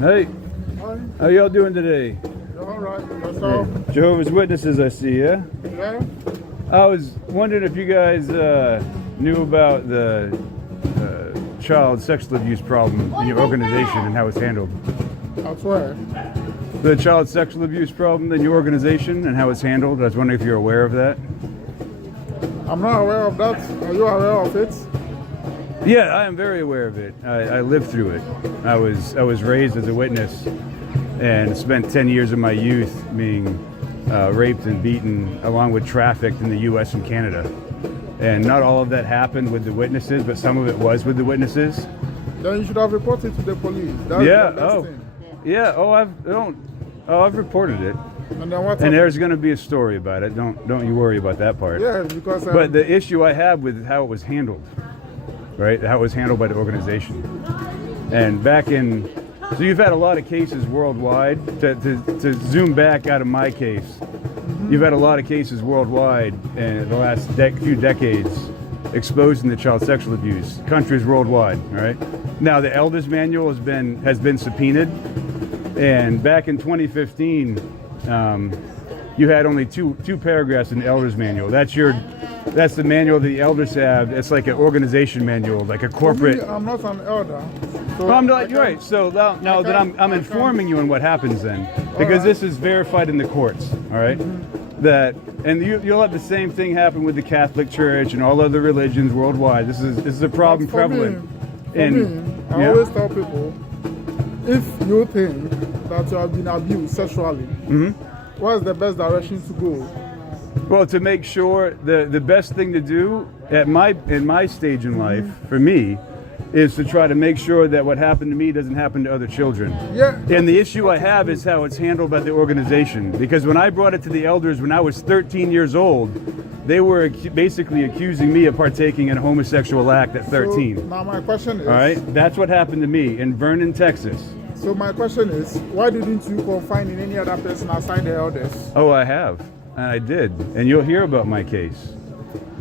Hey, Hi. how y'all doing today? You're all right. That's all. Jehovah's Witnesses, I see, yeah? Yeah. I was wondering if you guys knew about the child sexual abuse problem in your organization and how it's handled. I swear. The child sexual abuse problem in your organization and how it's handled. I was wondering if you're aware of that. I'm not aware of that. Are you aware of it? Yeah, I am very aware of it. I lived through it. I was raised as a witness and spent 10 years of my youth being raped and beaten, along with trafficked in the U.S. and Canada. And not all of that happened with the witnesses, but some of it was with the witnesses. Then you should have reported to the police. That's Yeah. the best Oh. thing. Yeah. I've reported it. And then what's And up? there's going to be a story about it. Don't you worry about that part. Yeah, because. But the issue I have with how it was handled, right? How it was handled by the organization. And so you've had a lot of cases worldwide. To zoom back out of my case, you've had a lot of cases worldwide in the last few decades exposing the child sexual abuse, countries worldwide, all right? Now the Elders Manual has been subpoenaed, and back in 2015, you had only two paragraphs in the Elders Manual. That's the manual the elders have. It's like an organization manual, like a corporate. For me, I'm not an elder. So Well, I'm not. You're right. So now that I'm informing you on what happens then, because this is verified in the courts. All right. And you'll have the same thing happen with the Catholic Church and all other religions worldwide. This is a problem For prevalent. me, I always tell people, if you think that you have been abused sexually, what's the best direction to go? Well, to make sure the best thing to do in my stage in life for me is to try to make sure that what happened to me doesn't happen to other children. Yeah. And the issue I have is how it's handled by the organization. Because when I brought it to the elders when I was 13 years old, they were basically accusing me of partaking in a homosexual act at 13. So now my question is. All right, that's what happened to me in Vernon, Texas. So my question is, why didn't you confide in any other person outside the elders? Oh, I have. I did. And you'll hear about my case.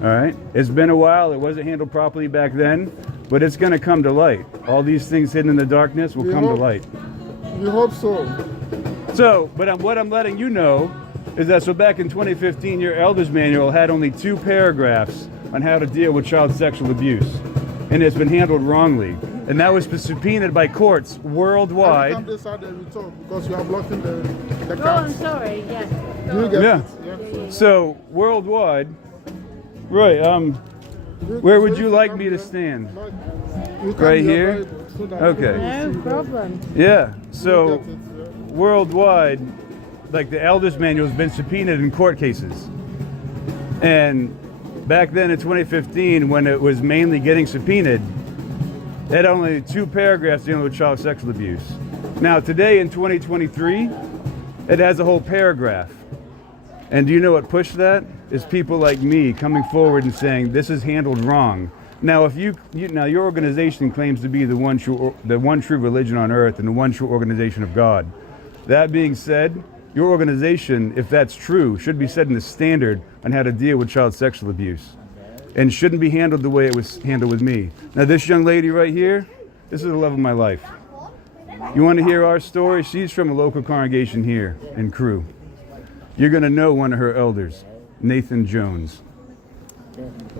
All right? It's been a while. It wasn't handled properly back then, but it's going to come to light. All these things hidden in the darkness will come to light. We hope so. So, what I'm letting you know is that back in 2015, your Elders Manual had only 2 paragraphs on how to deal with child sexual abuse. And it's been handled wrongly. And that was subpoenaed by courts worldwide. Come this side and we talk because you are blocking the Oh, cat. I'm sorry. Yeah. Do you get Yeah. it? Yeah. So, worldwide, right, where would you like me to stand? You can Right be here? available so that Okay. No problem. Yeah, so you get it, yeah. worldwide, like the Elders Manual has been subpoenaed in court cases. And back then in 2015, when it was mainly getting subpoenaed, it had only 2 paragraphs dealing with child sexual abuse. Now today in 2023, it has a whole paragraph. And do you know what pushed that? Is people like me coming forward and saying this is handled wrong. Now, if now your organization claims to be the one true religion on earth and the one true organization of God. That being said, your organization, if that's true, should be setting the standard on how to deal with child sexual abuse, and shouldn't be handled the way it was handled with me. Now, this young lady right here, this is the love of my life. You want to hear our story? She's from a local congregation here in Crew. You're going to know one of her elders, Nathan Jones.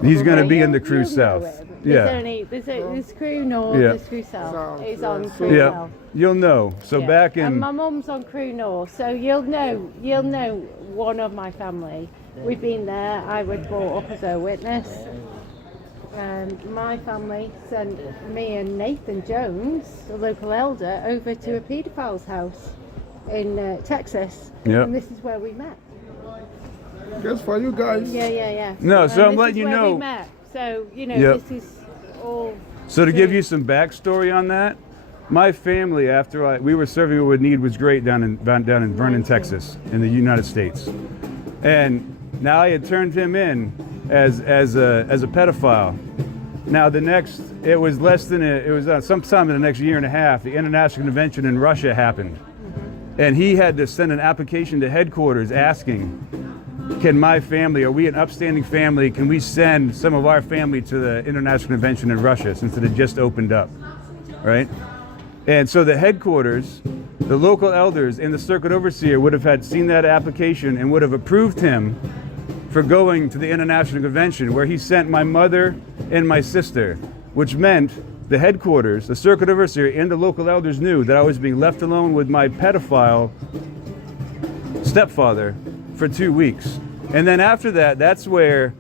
He's going to be in the Crew South. Yeah. There's Crew North, Yeah. there's Crew South. It's on Crew Yeah. South. You'll know. So Yeah. back And in my mum's on Crew North, so you'll know one of my family. We've been there. I was brought up as a witness. My family sent me and Nathan Jones, the local elder, over to a paedophile's house in Texas. Yeah. And this is where we met. Just for you guys. Yeah. No, so I'm this letting is you where know. We met. So, Yep. this is all. So to give true. you some backstory on that, my family, after we were serving what need was great down in Vernon, Texas, in the United States, and now I had turned him in as a pedophile. Now it was sometime in the next year and a half, the international convention in Russia happened, and he had to send an application to headquarters asking, can my family, are we an upstanding family, can we send some of our family to the international convention in Russia since it had just opened up, right? And so the headquarters, the local elders and the circuit overseer would have had seen that application and would have approved him for going to the international convention, where he sent my mother and my sister, which meant the headquarters, the circuit overseer, and the local elders knew that I was being left alone with my pedophile stepfather for 2 weeks. And then after that, that's where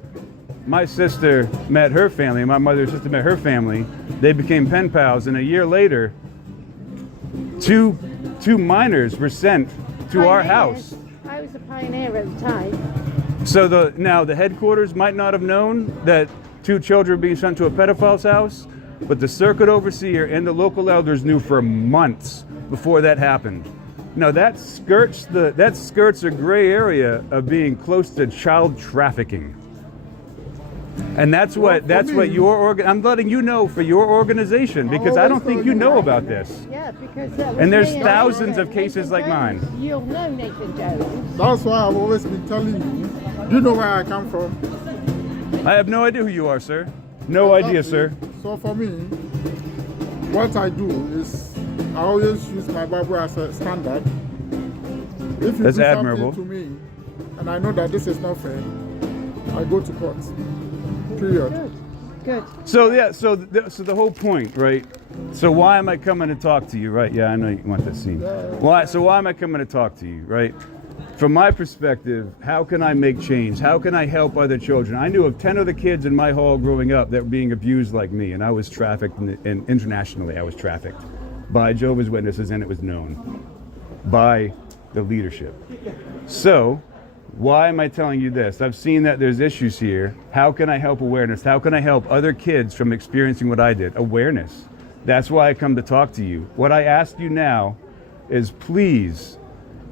my sister met her family, my mother's sister met her family. They became pen pals, and a year later, two minors were sent to our house. I was a pioneer at the time. So now the headquarters might not have known that 2 children were being sent to a pedophile's house, but the circuit overseer and the local elders knew for months before that happened. Now that skirts a gray area of being close to child trafficking. And that's what I'm letting you know for your organization, because I don't think you know about this. Yeah, because that was And there's me thousands Nathan of cases like Jones. mine. You'll know Nathan Jones. That's why I've always been telling you. Do you know where I come from? I have no idea who you are, sir. No idea, sir. So for me, what I do is I always use my Bible as a standard. If you That's do admirable. something to me, and I know that this is not fair, I go to court. Period. Good. So yeah, so the whole point, right? So why am I coming to talk to you, right? Yeah, I know you want that scene. Why? So why am I coming to talk to you, right? From my perspective, how can I make change? How can I help other children? I knew of 10 other kids in my hall growing up that were being abused like me, and I was trafficked, and internationally I was trafficked by Jehovah's Witnesses, and it was known by the leadership. So why am I telling you this? I've seen that there's issues here. How can I help awareness? How can I help other kids from experiencing what I did? Awareness. That's why I come to talk to you. What I ask you now is, please,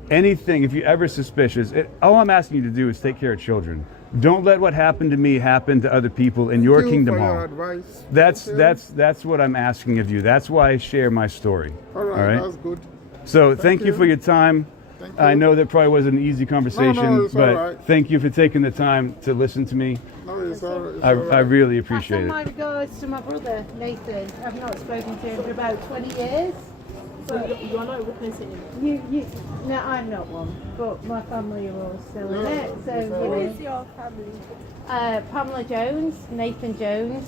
anything, if you're ever suspicious, all I'm asking you to do is take care of children. Don't let what happened to me happen to other people in your kingdom hall. Advice. That's what I'm asking of you. That's why I share my story. All right, that's good. So thank you for your time. Thank you. I know that probably wasn't an easy conversation, No, it's but all right. thank you for taking the time to listen to me. No, it's all right. It's I all right. really I appreciate send my it. regards to my brother, Nathan. I've not spoken to him for about 20 years. So you are not witnessing it. No, I'm not one, but my family are all still in it. So, Who you is your family? know, Pamela Jones, Nathan Jones.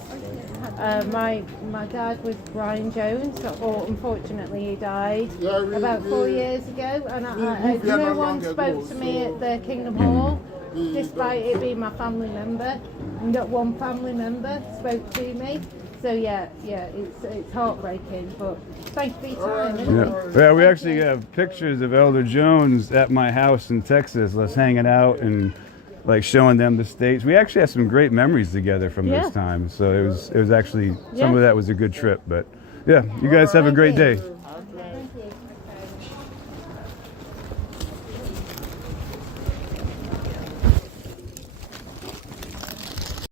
My dad was Brian Jones. Or unfortunately, he died Yeah, about 4 years ago, and moved here no not one long spoke ago, to me so- at the Kingdom Hall, despite it being my family member. Not one family member spoke to me. So yeah, it's heartbreaking, but thank you for your time. Yeah, we actually have pictures of Elder Jones at my house in Texas, us hanging out and like showing them the states. We actually have some great memories together from Yeah. this time. So it was actually some Yeah. of that was a good trip. But yeah, you guys have a great day.